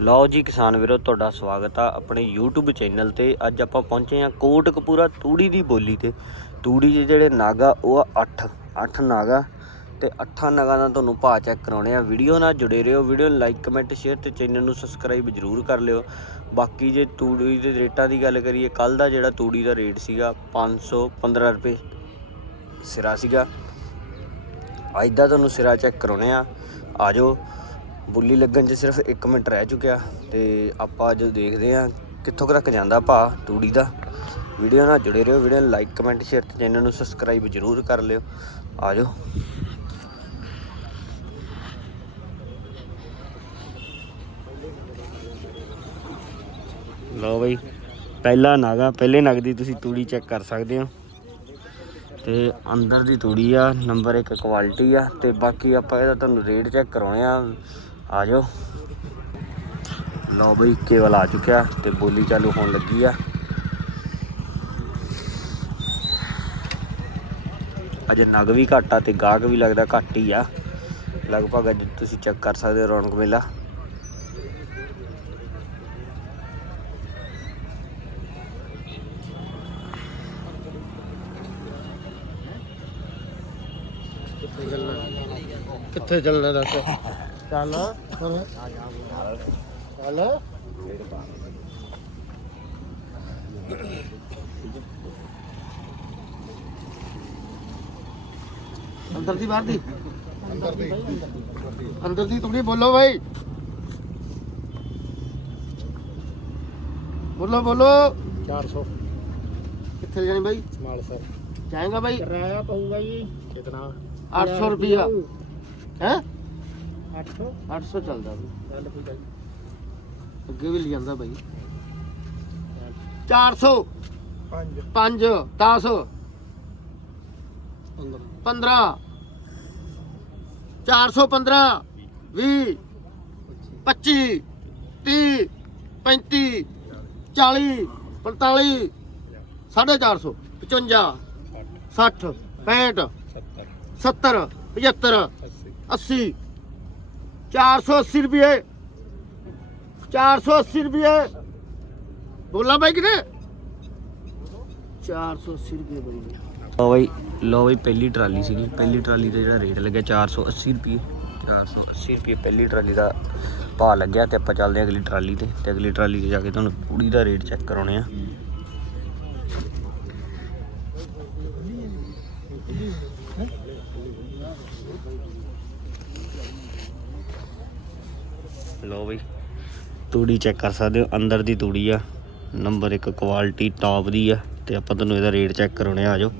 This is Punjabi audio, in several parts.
ਲਓ ਜੀ ਕਿਸਾਨ ਵੀਰੋ, ਤੁਹਾਡਾ ਸਵਾਗਤ ਆ ਆਪਣੇ YouTube ਚੈਨਲ ਤੇ। ਅੱਜ ਆਪਾਂ ਪਹੁੰਚੇ ਆ ਕੋਟਕਪੂਰਾ ਤੂੜੀ ਦੀ ਬੋਲੀ ਤੇ। ਤੂੜੀ ਦੇ ਜਿਹੜੇ ਨਾਗਾ, ਉਹ ਆ 8 8 ਨਾਗਾ ਤੇ 8 ਨਾਗਾ ਦਾ ਤੁਹਾਨੂੰ ਭਾਅ ਚੈੱਕ ਕਰਾਉਣੇ ਆ। ਵੀਡੀਓ ਨਾਲ ਜੁੜੇ ਰਹੋ, ਵੀਡੀਓ ਨੂੰ ਲਾਈਕ ਕਮੈਂਟ ਸ਼ੇਅਰ ਤੇ ਚੈਨਲ ਨੂੰ ਸਬਸਕ੍ਰਾਈਬ ਜਰੂਰ ਕਰ ਲਿਓ। ਬਾਕੀ ਜੇ ਤੂੜੀ ਦੇ ਰੇਟਾਂ ਦੀ ਗੱਲ ਕਰੀਏ ਕੱਲ ਦਾ ਜਿਹੜਾ ਤੂੜੀ ਦਾ ਰੇਟ ਸੀਗਾ 515 ਰੁਪਏ ਸਿਰਾ ਸੀਗਾ। ਅੱਜ ਦਾ ਤੁਹਾਨੂੰ ਸਿਰਾ ਚੈੱਕ ਕਰਾਉਣੇ ਆ। ਆਜੋ ਬੁੱਲੀ ਲੱਗਣ 'ਚ ਸਿਰਫ 1 ਮਿੰਟ ਰਹਿ ਚੁੱਕਿਆ ਤੇ ਆਪਾਂ ਅੱਜ ਦੇਖਦੇ ਆ ਕਿੱਥੋਂ ਤੱਕ ਜਾਂਦਾ ਭਾ ਤੂੜੀ ਦਾ। ਵੀਡੀਓ ਨਾਲ ਜੁੜੇ ਰਹੋ, ਵੀਡੀਓ ਲਾਈਕ ਕਮੈਂਟ ਸ਼ੇਅਰ ਤੇ ਚੈਨਲ ਨੂੰ ਸਬਸਕ੍ਰਾਈਬ ਜਰੂਰ ਕਰ ਲਿਓ। ਆਜੋ ਲਓ ਬਈ, ਪਹਿਲਾ ਨਾਗਾ, ਪਹਿਲੇ ਨਗ ਦੀ ਤੁਸੀਂ ਤੂੜੀ ਚੈੱਕ ਕਰ ਸਕਦੇ ਹੋ। ਤੇ ਅੰਦਰ ਦੀ ਤੂੜੀ ਆ ਨੰਬਰ 1 ਕੁਆਲਿਟੀ ਆ ਤੇ ਬਾਕੀ ਆਪਾਂ ਇਹਦਾ ਤੁਹਾਨੂੰ ਰੇਟ ਚੈੱਕ ਕਰਾਉਣੇ ਆ। ਆ ਜਾਓ। ਲਓ ਬਈ ਕੇਵਲ ਆ ਚੁੱਕਿਆ ਤੇ ਬੋਲੀ ਚਾਲੂ ਹੋਣ ਲੱਗੀ ਆ। ਅਜੇ ਨਗ ਵੀ ਘੱਟ ਆ ਤੇ ਗਾਹਕ ਵੀ ਲੱਗਦਾ ਘੱਟ ਹੀ ਆ। ਲਗਭਗ ਅੱਜ ਤੁਸੀਂ ਚੈੱਕ ਕਰ ਸਕਦੇ ਹੋ ਰੌਣਕ ਮੇਲਾ। ਕਿੱਥੇ ਚੱਲਣਾ ਦੱਸ? ਚੱਲ ਹੁਣ ਚੱਲ। ਅੰਦਰ ਦੀ ਬਾਹਰ ਦੀ। ਅੰਦਰ ਦੀ ਅੰਦਰ ਦੀ ਤੁਸੀਂ ਬੋਲੋ ਭਾਈ ਬੋਲੋ ਬੋਲੋ। 400 ਕਿੱਥੇ ਜਾਣੀ ਭਾਈ ਸਮਾਲ ਸਰ। ਜਾਏਗਾ ਭਾਈ ਕਿਰਾਇਆ ਪਊਗਾ ਜੀ। ਕਿਤਨਾ 800 ਰੁਪਿਆ ਹੈ? 800 800 ਚੱਲਦਾ ਵੀ ਚੱਲ ਕੋਈ ਗੱਲ ਅੱਗੇ ਵੀ ਲੈ ਜਾਂਦਾ ਬਾਈ। 400 5 5 10 15 415 20 25 30 35 40 45 450 55 60 65 70 70 75 80 80 480 ਰੁਪਏ। 480 ਰੁਪਏ। ਬੋਲਾ ਬਾਈ ਕਿਨੇ 480 ਰੁਪਏ ਬਈ। ਲਓ ਬਈ ਲਓ ਬਈ ਪਹਿਲੀ ਟਰਾਲੀ ਸੀਗੀ। ਪਹਿਲੀ ਟਰਾਲੀ ਦਾ ਜਿਹੜਾ ਰੇਟ ਲੱਗਿਆ 480 ਰੁਪਏ। 480 ਰੁਪਏ ਪਹਿਲੀ ਟਰਾਲੀ ਦਾ ਭਾਅ ਲੱਗਿਆ ਤੇ ਆਪਾਂ ਚੱਲਦੇ ਹਾਂ ਅਗਲੀ ਟਰਾਲੀ ਤੇ। ਤੇ ਅਗਲੀ ਟਰਾਲੀ ਤੇ ਜਾ ਕੇ ਤੁਹਾਨੂੰ ਪੂਰੀ ਦਾ ਰੇਟ ਚੈੱਕ ਕਰਾਉਣੇ ਆ। ਲਓ ਬਈ, ਤੂੜੀ ਚੈੱਕ ਕਰ ਸਕਦੇ ਹੋ, ਅੰਦਰ ਦੀ ਤੂੜੀ ਆ। ਨੰਬਰ 1 ਕੁਆਲਿਟੀ ਟੌਪ ਦੀ ਆ, ਤੇ ਆਪਾਂ ਤੁਹਾਨੂੰ ਇਹਦਾ ਰੇਟ ਚੈੱਕ ਕਰਾਉਣੇ ਆ ਜਾਓ।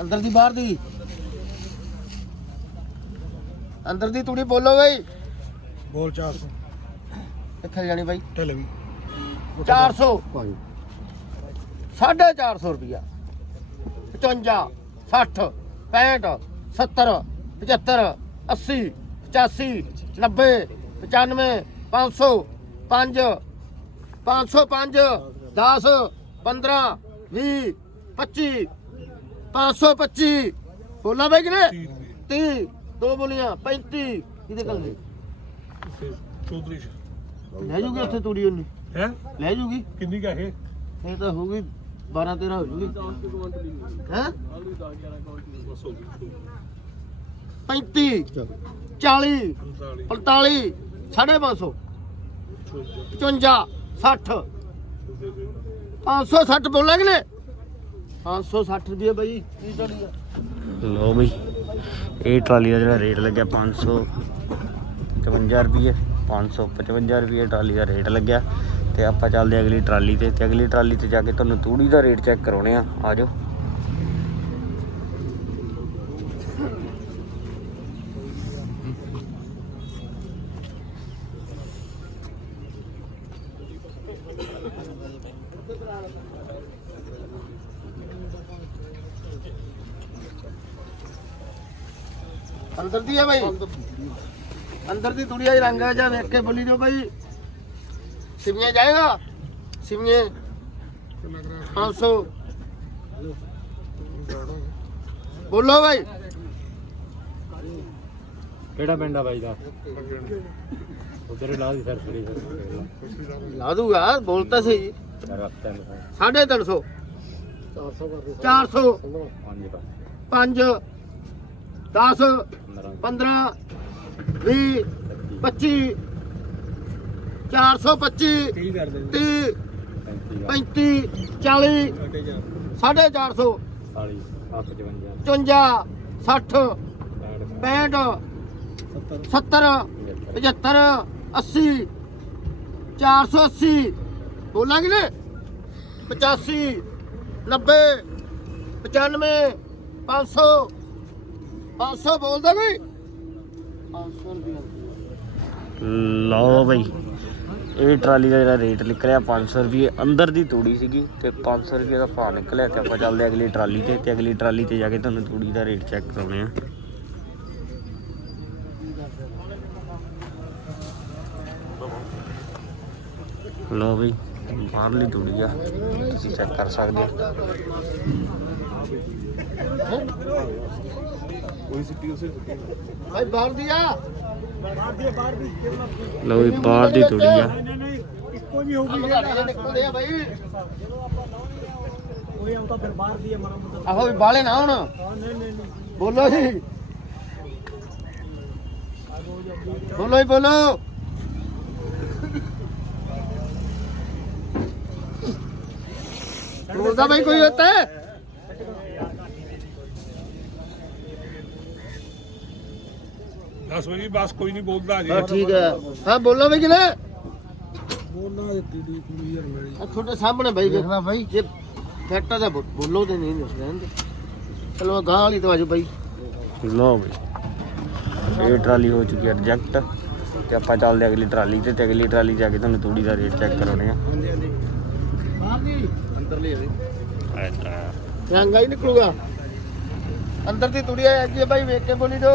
ਅੰਦਰ ਦੀ ਬਾਹਰ ਦੀ। ਅੰਦਰ ਦੀ ਤੂੜੀ ਬੋਲੋ ਬਈ। ਬੋਲ 400 ਕਿੱਥੇ ਜਾਣੀ ਬਾਈ? ਢਲ ਵੀ। 400 450 ਰੁਪਿਆ 55 60 65 70 75 80 85 90 95 500 5 505 10 15 20 25 525 ਬੋਲਾ ਬਾਈ ਕਿਨੇ 30 ਦੋ ਬੋਲੀਆਂ 35 ਇਹਦੇ ਕੱਲ। ਦੇ ਚੌਧਰੀ ਲੈ ਜੂਗੀ ਉੱਥੇ ਤੂੜੀ ਉਹਨੀ ਹੈ? ਲੈ ਜੂਗੀ? ਕਿੰਨੀ ਕਾ ਇਹ? ਇਹ ਤਾਂ ਹੋ ਗਈ 12 13 ਹੋ ਜੂਗੀ ਹੈ? 35 40 45 550 55 60 560 ਬੋਲਾਂਗੇ ਨੇ 560 ਰੁਪਏ ਬਾਈ ਕੀ ਤੁਹਾਡੀ ਆ? ਲਓ ਬਈ ਇਹ ਟਰਾਲੀ ਦਾ ਜਿਹੜਾ ਰੇਟ ਲੱਗਿਆ 555 ਰੁਪਏ 555 ਰੁਪਏ ਟਰਾਲੀ ਦਾ ਰੇਟ ਲੱਗਿਆ ਤੇ ਆਪਾਂ ਚੱਲਦੇ ਹਾਂ ਅਗਲੀ ਟਰਾਲੀ ਤੇ ਤੇ ਅਗਲੀ ਟਰਾਲੀ ਤੇ ਜਾ ਕੇ ਤੁਹਾਨੂੰ ਤੂੜੀ ਦਾ ਰੇਟ ਚੈੱਕ ਕਰਾਉਣੇ ਆ। ਆਜੋ ਅੰਦਰ ਦੀ ਹੈ ਬਾਈ। ਅੰਦਰ ਦੀ ਤੁੜੀਆ ਹੀ ਰੰਗ ਆ ਜਾ ਵੇਖ ਕੇ ਬੋਲੀ ਦਿਓ ਬਾਈ। ਸਿਵੀਆਂ ਜਾਏਗਾ? ਸਿਮੀਏ 500 ਬੋਲੋ ਭਾਈ ਕਿਹੜਾ ਪਿੰਡ ਆ ਬਾਈ ਦਾ? ਉਧਰ ਲਾ ਦੀ ਸਰ ਲਾ ਦੂਗਾ ਬੋਲ ਤਾਂ ਸਹੀ। ਰਸਤੇ ਨੂੰ 350 400 ਪੰਜ 5 ਦਾ 10 15 15 20 25 425 ਕੀ ਕਰਦੇ 30 35 35 40 ਸਾਡੇ 450 40 55 54 60 65 65 70 75 80 480 ਬੋਲਾਂਗੇ ਨੇ? 85 90 95 500 500 ਬੋਲਦਾ ਕੋਈ 500 ਰੁਪਏ ਲਓ ਬਈ ਇਹ ਟਰਾਲੀ ਦਾ ਜਿਹੜਾ ਰੇਟ ਨਿਕਲਿਆ 500 ਰੁਪਏ ਅੰਦਰ ਦੀ ਤੂੜੀ ਸੀਗੀ ਤੇ 500 ਰੁਪਏ ਦਾ ਭਾਅ ਨਿਕਲਿਆ ਤੇ ਆਪਾਂ ਚੱਲਦੇ ਅਗਲੀ ਟਰਾਲੀ ਤੇ ਤੇ ਅਗਲੀ ਟਰਾਲੀ ਤੇ ਜਾ ਕੇ ਤੁਹਾਨੂੰ ਤੂੜੀ ਦਾ ਰੇਟ ਚੈੱਕ ਕਰਾਉਣੇ ਆ ਲਓ ਬਈ ਬਾਹਰਲੀ ਤੂੜੀ ਆ ਤੁਸੀਂ ਚੈੱਕ ਕਰ ਸਕਦੇ ਹੋ? ਭਾਈ ਬਾਹਰ ਦੀ ਆ। ਲਓ ਵੀ ਬਾਹਰ ਦੀ ਤੂੜੀ ਆ। ਇੱਕੋ ਨਹੀਂ ਹੋਊਗੀ ਘਾਟੇ ਨਿਕਲਦੇ ਆ ਭਾਈ ਕੋਈ ਆਉਂਦਾ ਫਿਰ ਬਾਹਰ ਦੀ ਹੈ ਮਰਮ ਆਹੋ ਵੀ ਬਾਲੇ ਨਾ ਹੁਣ। ਨਹੀਂ ਨਹੀਂ ਨਹੀਂ। ਬੋਲੋ ਜੀ। ਬੋਲੋ ਜੀ ਬੋਲੋ। ਬੋਲਦਾ ਭਾਈ ਕੋਈ ਹੁੰਦਾ ਹੈ ਦੱਸ ਵਜੇ ਬਸ ਕੋਈ ਨਹੀਂ ਬੋਲਦਾ ਜੀ। ਹਾਂ ਠੀਕ ਹੈ। ਹਾਂ ਬੋਲੋ ਭਾਈ ਕਿਨੇ ਬੋਲਣਾ ਦਿੱਤੀ ਦੀ ਕੁੜੀ ਯਾਰ ਮੇਰੀ। ਆ ਤੁਹਾਡੇ ਸਾਹਮਣੇ ਭਾਈ ਦੇਖਣਾ ਭਾਈ ਜੇ ਫੈਕਟਾ ਦਾ ਬੋਲੋ ਤੇ ਨਹੀਂ ਦੱਸ ਰਹਿੰਦੇ ਚਲੋ ਗਾਂ ਵਾਲੀ ਤੋਂ ਆਜੋ ਭਾਈ ਲਓ ਬਈ। ਇਹ ਟਰਾਲੀ ਹੋ ਚੁੱਕੀ ਹੈ ਰਿਜੈਕਟ ਤੇ ਆਪਾਂ ਚੱਲਦੇ ਅਗਲੀ ਟਰਾਲੀ ਤੇ ਤੇ ਅਗਲੀ ਟਰਾਲੀ ਜਾ ਕੇ ਤੁਹਾਨੂੰ ਤੂੜੀ ਦਾ ਰੇਟ ਚੈੱਕ ਕਰਾਉਣੇ ਆ। ਬਾਹਰ ਦੀ ਅੰਦਰ ਲੈ ਆਵੇ ਰੰਗਾ ਹੀ ਨਿਕਲੂਗਾ। ਅੰਦਰ ਦੀ ਤੁੜੀ ਆ ਜੀ ਭਾਈ ਵੇਖ ਕੇ ਬੋਲੀ ਦੋ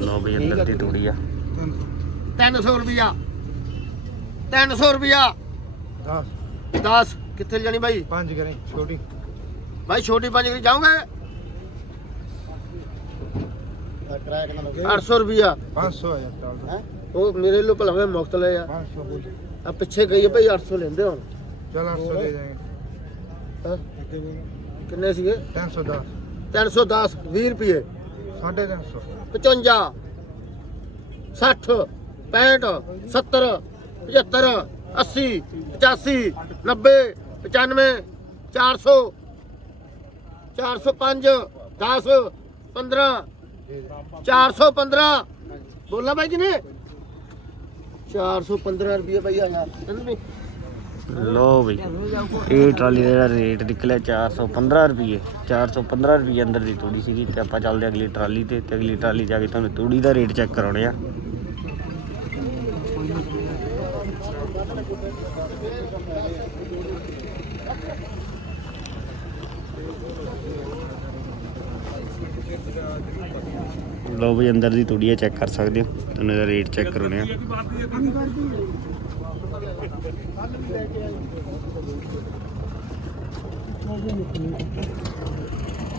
ਲਓ ਬਈ ਅੰਦਰ ਦੀ ਤੂੜੀ ਆ। 300 ਰੁਪਿਆ 300 ਰੁਪਿਆ 10 ਕਿੱਥੇ ਜਾਣੀ ਭਾਈ ਪੰਜ ਕਰੇ ਛੋਟੀ। ਭਾਈ ਛੋਟੀ ਪੰਜ ਕਰੀ ਜਾਓਗੇ 800 ਰੁਪਿਆ 500 ਆ ਯਾਰ ਉਹ ਮੇਰੇ ਲੋ ਭਲਾ ਮੁਫਤ ਲਏ ਆ। 500 ਬੋਲ। ਆ ਪਿੱਛੇ ਗਈ ਭਾਈ 800 ਲੈਂਦੇ ਹੁਣ। ਚਲ 800 ਦੇ ਜਾਏਗੇ ਕਿੰਨੇ ਸੀਗੇ? 310 310 20 ਰੁਪਏ 350 55 60 65 70 75 80 85 90 95 400 405 10 15 415 ਬੋਲਾ ਭਾਈ ਕਿਨੇ 415 ਰੁਪਏ ਭਾਈ ਆ ਯਾਰ ਲਓ ਬਈ, ਇਹ ਟਰਾਲੀ ਦਾ ਜਿਹੜਾ ਰੇਟ ਨਿਕਲਿਆ 415 ਰੁਪਏ 415 ਰੁਪਏ ਅੰਦਰ ਦੀ ਤੂੜੀ ਸੀਗੀ ਤੇ ਆਪਾਂ ਚੱਲਦੇ ਹਾਂ ਅਗਲੀ ਟਰਾਲੀ ਤੇ ਤੇ ਅਗਲੀ ਟਰਾਲੀ ਜਾ ਕੇ ਤੁਹਾਨੂੰ ਤੂੜੀ ਦਾ ਰੇਟ ਚੈੱਕ ਕਰਾਉਣੇ ਆ। ਲਓ ਬਈ, ਅੰਦਰ ਦੀ ਤੂੜੀ ਆ ਚੈੱਕ ਕਰ ਸਕਦੇ ਹੋ। ਤੁਹਾਨੂੰ ਇਹਦਾ ਰੇਟ ਚੈੱਕ ਕਰਾਉਣੇ ਆ।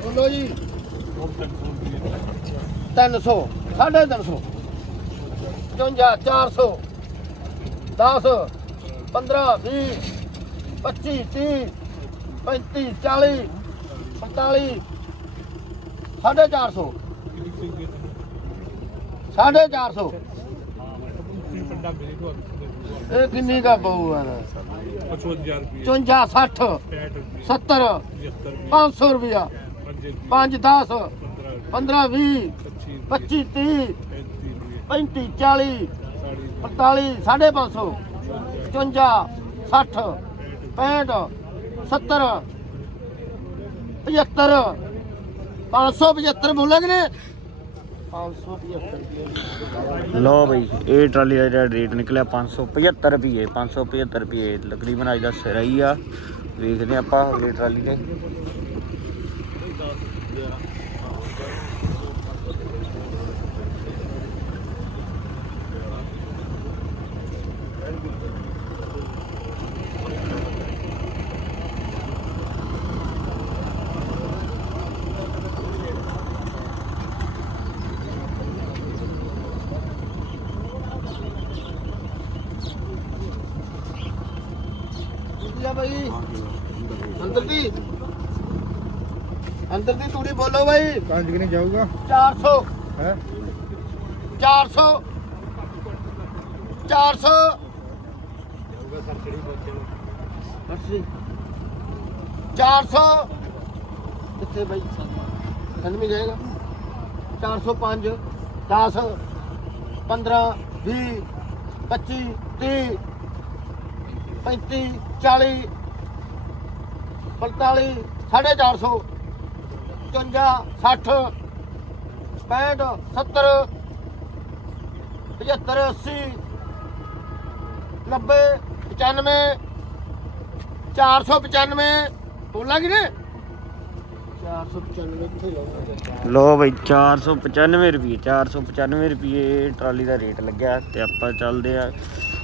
ਬੋਲੋ ਜੀ। 300 350 55 400 10 15 20 25 30 35 40 45 450 450 ਪਿੰਡਾ ਮੇਰੇ ਕੋਲ ਇਹ ਕਿੰਨੀ ਦਾ ਪਊਗਾ 55000 ਰੁਪਏ। 54 60 65 70 ਰੁਪਏ। 75 500 ਰੁਪਿਆ 5 10 15 20 25 25 30 35 35 40 45 550 55 60 65 70 75 575 ਬੋਲਾਂਗੇ ਨੇ 575 ਲਓ ਬਈ ਇਹ ਟਰਾਲੀ ਦਾ ਜਿਹੜਾ ਰੇਟ ਨਿਕਲਿਆ 575 ਰੁਪਏ 575 ਰੁਪਏ ਤਕਰੀਬਨ ਅੱਜ ਦਾ ਸਿਰ ਹੀ ਆ ਵੇਖਦੇ ਹਾਂ ਆਪਾਂ ਅਗਲੀ ਟਰਾਲੀ ਤੇ ਆ ਬਾਈ ਅੰਦਰ ਦੀ ਅੰਦਰ ਦੀ ਤੂੜੀ ਬੋਲੋ ਬਾਈ। ਪੰਜ ਕਿਨੇ ਜਾਊਗਾ? 400 ਹੈ? 400 400 ਅੱਸੀ 400 ਕਿੱਥੇ ਬਾਈ? ਵੀ ਜਾਏਗਾ। 405 10 15 20 25 30 35 40 45 450 55 60 65 70 75 80 90 95 495 ਬੋਲਾ ਕਿ ਨੇ 495 ਕਿੱਥੇ ਲਾਉਂਗਾ ਲੋ ਬਈ 495 ਰੁਪਏ 495 ਰੁਪਏ ਟਰਾਲੀ ਦਾ ਰੇਟ ਲੱਗਿਆ ਤੇ ਆਪਾਂ ਚੱਲਦੇ ਆ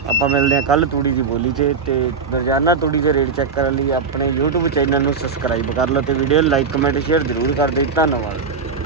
ਆਪਾਂ ਮਿਲਦੇ ਆ ਕੱਲ ਤੂੜੀ ਦੀ ਬੋਲੀ ਤੇ ਤੇ ਰੋਜ਼ਾਨਾ ਤੂੜੀ ਦੇ ਰੇਟ ਚੈੱਕ ਕਰਨ ਲਈ ਆਪਣੇ YouTube ਚੈਨਲ ਨੂੰ ਸਬਸਕ੍ਰਾਈਬ ਕਰ ਲਓ ਤੇ ਵੀਡੀਓ ਲਾਈਕ ਕਮੈਂਟ ਸ਼ੇਅਰ ਜ਼ਰੂਰ ਕਰ ਦਿਓ। ਧੰਨਵਾਦ।